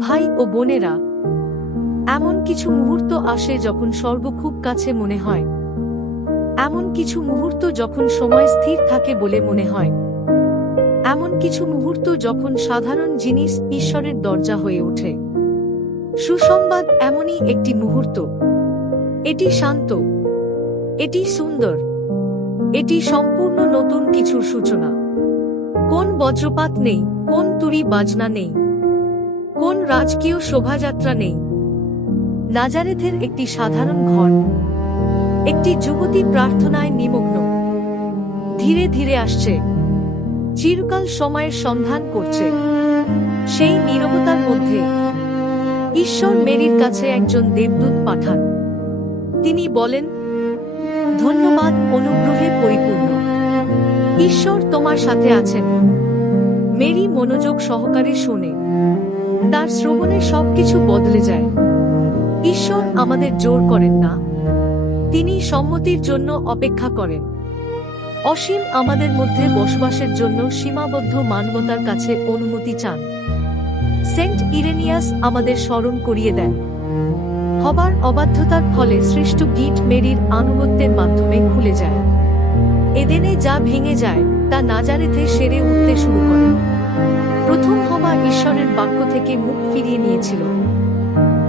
ভাই ও বোনেরা, এমন কিছু মুহূর্ত আসে যখন স্বর্গ খুব কাছে মনে হয়। এমন কিছু মুহূর্ত যখন সময় স্থির থাকে বলে মনে হয়। এমন কিছু মুহূর্ত যখন সাধারণ জিনিস ঈশ্বরের দরজা হয়ে ওঠে। সুসংবাদ এমনই একটি মুহূর্ত। এটি শান্ত, এটি সুন্দর, এটি সম্পূর্ণ নতুন কিছুর সূচনা। কোন বজ্রপাত নেই, কোন তুরি বাজনা নেই, কোন রাজকীয় শোভাযাত্রা নেই। নাজারেথের একটি সাধারণ ঘর, একটি যুবতী প্রার্থনায় নিমগ্ন, ধীরে ধীরে আসছে, চিরকাল সময়ের সন্ধান করছে। সেই নীরবতার মধ্যে ঈশ্বর মেরির কাছে একজন দেবদূত পাঠান। তিনি বলেন, ধন্যবাদ, অনুগ্রহে পরিপূর্ণ, ঈশ্বর তোমার সাথে আছেন। মেরি মনোযোগ সহকারে শোনে। তার শ্রবণে সবকিছু বদলে যায়। ঈশ্বর আমাদের জোর করেন না, তিনি সম্মতির জন্য অপেক্ষা করেন। অসীম আমাদের মধ্যে বসবাসের জন্য সীমাবদ্ধ মানবতার কাছে অনুমতি চান। সেন্ট ইরেনিয়াস আমাদের স্মরণ করিয়ে দেন, হবার অবাধ্যতার ফলে সৃষ্ট গিট মেরির আনুগত্যের মাধ্যমে খুলে যায়। এদেনে যা ভেঙে যায় তা নাজারেথে সেরে উঠতে শুরু করে। প্রথম হওয়া ঈশ্বরের বাক্য থেকে মুখ ফিরিয়ে নিয়েছিল।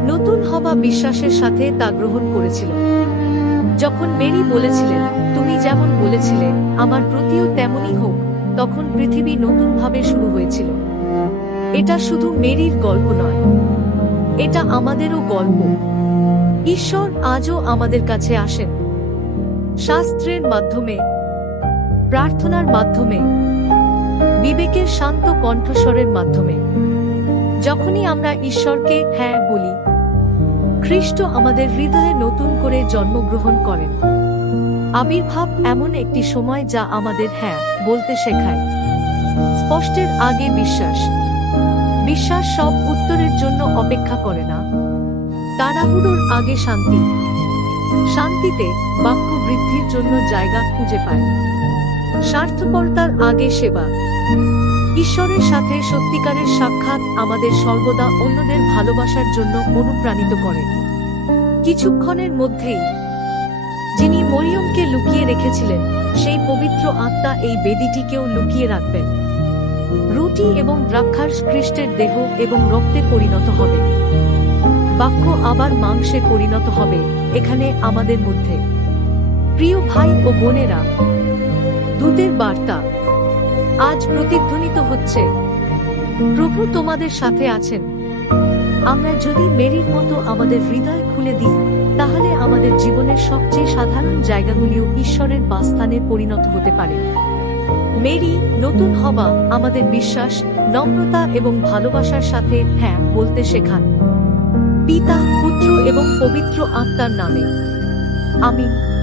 নতুন হওয়া বিশ্বাসের সাথে তা গ্রহণ করেছিল। যখন মেরি বলেছিলেন, তুমি যেমন বলেছিলে আমার প্রতিও তেমনই হোক, তখন পৃথিবী নতুনভাবে শুরু হয়েছিল। এটা শুধু মেরির গল্প নয়, এটা আমাদেরও গল্প। ঈশ্বর আজও আমাদের কাছে আসেন, শাস্ত্রের মাধ্যমে, প্রার্থনার মাধ্যমে, বিবেকের শান্ত কণ্ঠস্বরের মাধ্যমে। যখনই আমরা ঈশ্বরকে হ্যাঁ বলি, খ্রিস্ট আমাদের হৃদয়ে নতুন করে জন্মগ্রহণ করেন। আবির্ভাব এমন একটি সময় যা আমাদের হ্যাঁ বলতে শেখায়। স্পষ্টের আগে বিশ্বাস। বিশ্বাস সব উত্তরের জন্য অপেক্ষা করে না। তাড়াহুড়োর আগে শান্তি। শান্তিতে বাক্য বৃদ্ধির জন্য জায়গা খুঁজে পায়। স্বার্থপরতার আগে সেবা। ঈশ্বরের সাথে সত্যিকারের সাক্ষাৎ আমাদের সর্বদা অন্যদের ভালোবাসার জন্য অনুপ্রাণিত করে। কিছুক্ষণের মধ্যেই যিনি মরিয়মকে লুকিয়ে রেখেছিলেন, সেই পবিত্র আত্মা এই বেদিটিকেও লুকিয়ে রাখবেন। রুটি এবং দ্রাক্ষারস খ্রিস্টের দেহ এবং রক্তে পরিণত হবে। বাক্য আবার মাংসে পরিণত হবে এখানে আমাদের মধ্যে। প্রিয় ভাই ও বোনেরা, দূতের বার্তা আজ প্রতিধ্বনিত হচ্ছে, প্রভু তোমাদের সাথে আছেন। আমরা যদি মেরির মতো আমাদের হৃদয় খুলে দিই, তাহলে আমাদের জীবনের সবচেয়ে সাধারণ জায়গাগুলিও ঈশ্বরের বাসস্থানে পরিণত হতে পারে। মেরি, নতুন হওয়া, আমাদের বিশ্বাস, নম্রতা এবং ভালোবাসার সাথে হ্যাঁ বলতে শেখান। পিতা, পুত্র এবং পবিত্র আত্মার নামে, আমিন।